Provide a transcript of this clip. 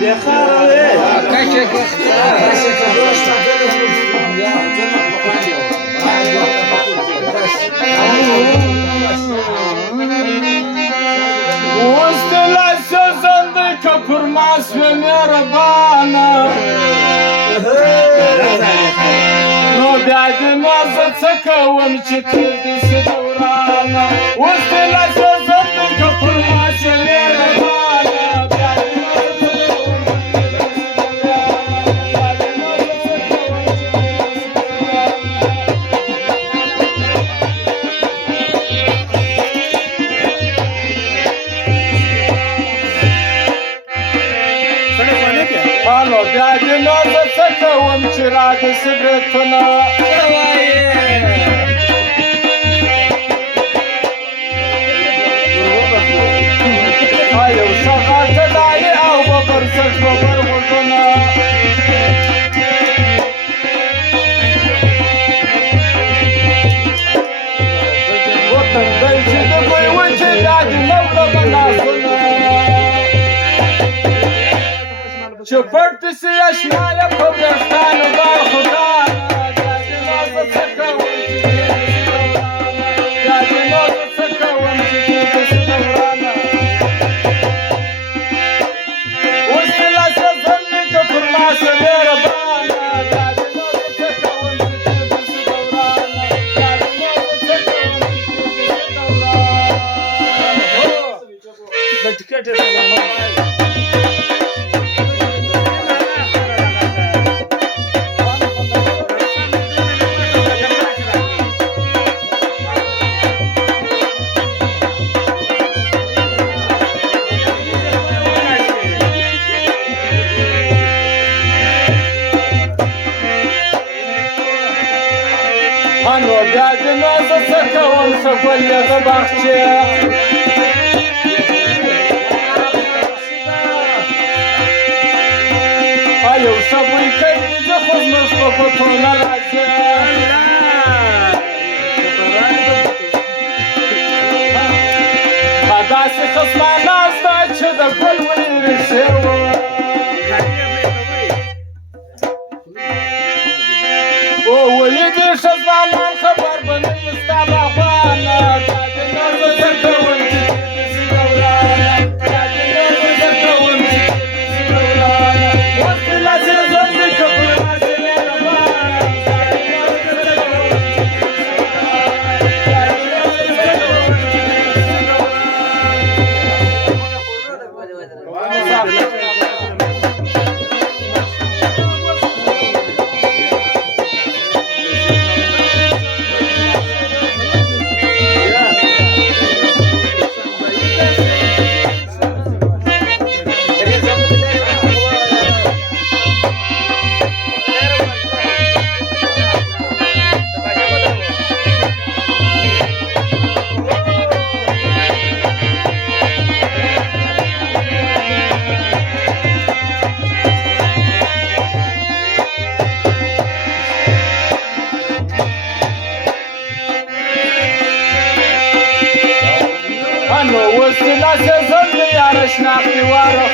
بخير كشك وسط الأساس كفر ماس مهربانة نو بعد ما زدتك ومشيت تلبس دورانا وسط الأساس كفر ماس مهربانة قالوا بعد ما زدتك ومشي راد سبرتنا هاي وصغرت داعي او ببرزك وبرغلنا وطن بيتي دبي وجه دادي مولى مناصنا شفرت سيشنا يا قبرستان وبار خدانا دادي ناظر سكا ومشي دادي ناظر سكا ومشي تلبس دورانا وسط الأساس اللي كفر مع سمير بانا دادي ناظر سكا ومشي تلبس دورانا دادي ناظر سكا ومشي تلبس دورانا أنا بعد ما زدتك وانسى كل غباختي أيو سبوي كي زخوز مصطفى راجع هداسي خصما ناس دايتش دا كل ويرسيو ويدي شزمان خبر بني استعبا فانا دادي نازل زكا وانتي تلبسي دورانا دادي نازل زكا وانتي تلبسي دورانا وسط الأساس اللي كفر ماشي مهربانا دادي نازل زكا وانتي تلبسي دورانا وسط الأساس اللي يعرش ناقي وارخ